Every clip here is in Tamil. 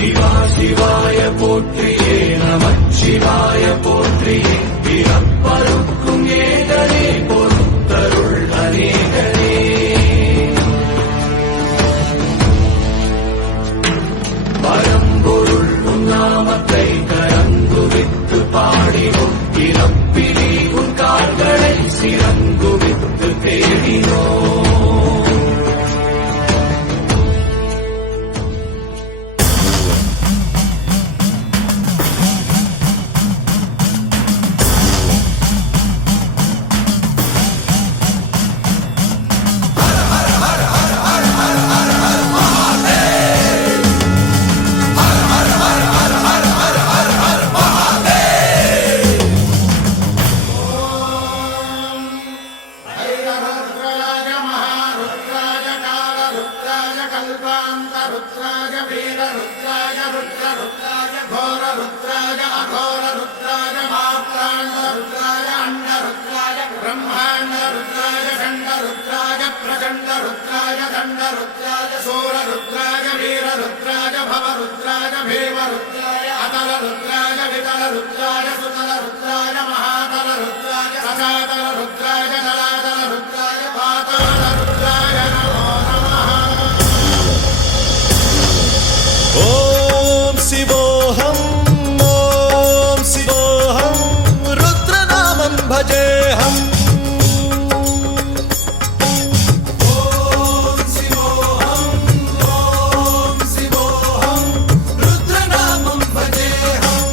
சிவா சிவாய போற்றியே நமச்சிவாய போற்றியே பிறப்பருக்கும் ஏகனே பொறுத்தருள் அநேகனே பரம்பொருள் உன்னாமத்தை கரங்குவித்து பாடினோம் இறப்பிலி உன் கால்களை சிறங்குவித்து தேடினோம் रुद्राय वीर रुद्राय रुद्र रुद्राय घोर रुद्राय अघोर रुद्राय मात्रांड रुद्राय अंड रुद्राय ब्रह्मांड रुद्राय खंड रुद्राय प्रचंड रुद्राय दंड रुद्राय सूर रुद्राय वीर रुद्राय भव रुद्राय भीम रुद्राय अतल रुद्राय वितल रुद्राय सुतल रुद्राय महातल रुद्राय सचातल रुद्राय जलातल रुद्राय पाताल रुद्राय नमो ओम शिवोऽहं रुद्रनामं भजेऽहम् ओम शिवोऽहं रुद्रनामं भजेऽहम्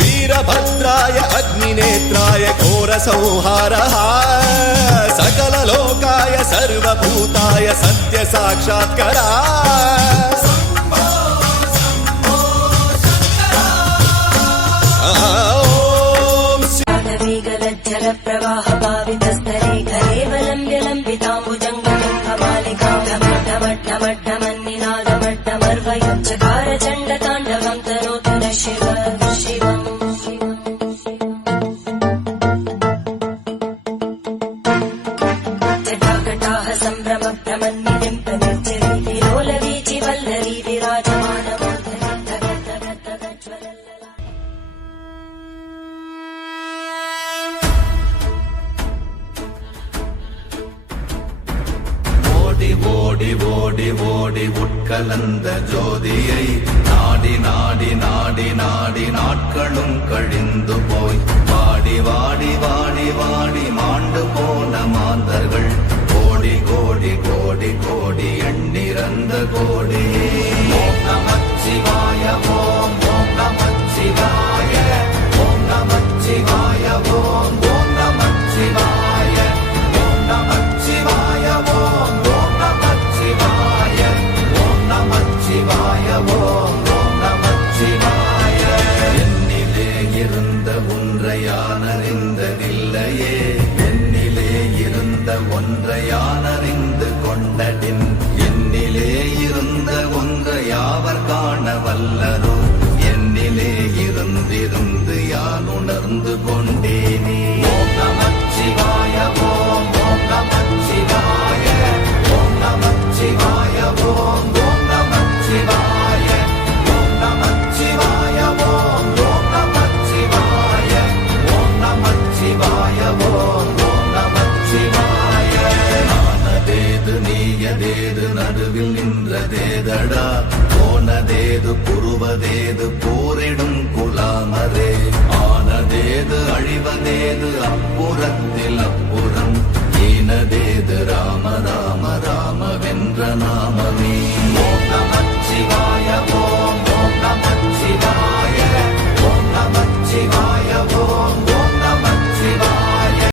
वीरभद्राय अग्निनेत्राय घोरसंहारः सकललोकाय सर्वभूताय सत्यसाक्षात्करा प्रवाह पावितस्तरे कलेवलम्ब्य लम्बिताम्बुजङ्गमन्निनादमट्टमर्वयुच्चकार चण्डताण्डवं तनोतु न शिव शिवम् जटाकटाः सम्भ्रम भ्रमन्निधिं प्रनिर्जरी लोलवीचि वल्लरी विराजमानमोदरी ஓடி ஓடி ஓடி ஓடி உட்கலந்த ஜோதியை நாடி நாடி நாடி நாடி நாட்களும் கழிந்து போய் வாடி வாடி வாடி வாடி மாண்டு போன மாந்தர்கள் கோடி கோடி கோடி கோடி எண்ணிறந்த கோடி ஓம் நமச்சிவாய ஓம் ஓம் நமச்சிவாய ஓம் நமச்சிவாய ஓம் ஓம் நமச்சிவாய ஓம் நமச்சிவாய ஓம் ஓம் நமச்சிவாய ஓம் நமச்சிவாய ஓம் ஓம் நமச்சிவாய என்னிலே இருந்த ஒன்றை யானறிந்ததில்லையே என்னிலே இருந்த ஒன்றை யானறிந்து கொண்டடின் என்னிலே இருந்த ஒன்றை யாவர் காண வல்லரோ என்னிலே இருந்திருந்து யான் உணர்ந்து கொண்டேனே ஓம் நமச்சிவாய ஓம் ஓம் நமச்சிவாய ஓம் நமச்சிவாய ஓம் ஓம் நமச்சிவாய ஓம் நமச்சிவாய ஓம் ஓம் நமச்சிவாய ஓம் நமச்சிவாய ஓம் ஓம் நமச்சிவாய நானதேது நீயதேது நடுவில் நின்றதேதடா போனதேது புருவதேது போரிடும் குலாமரே ஆனதேது அழிவதேது அப்புறத்தில்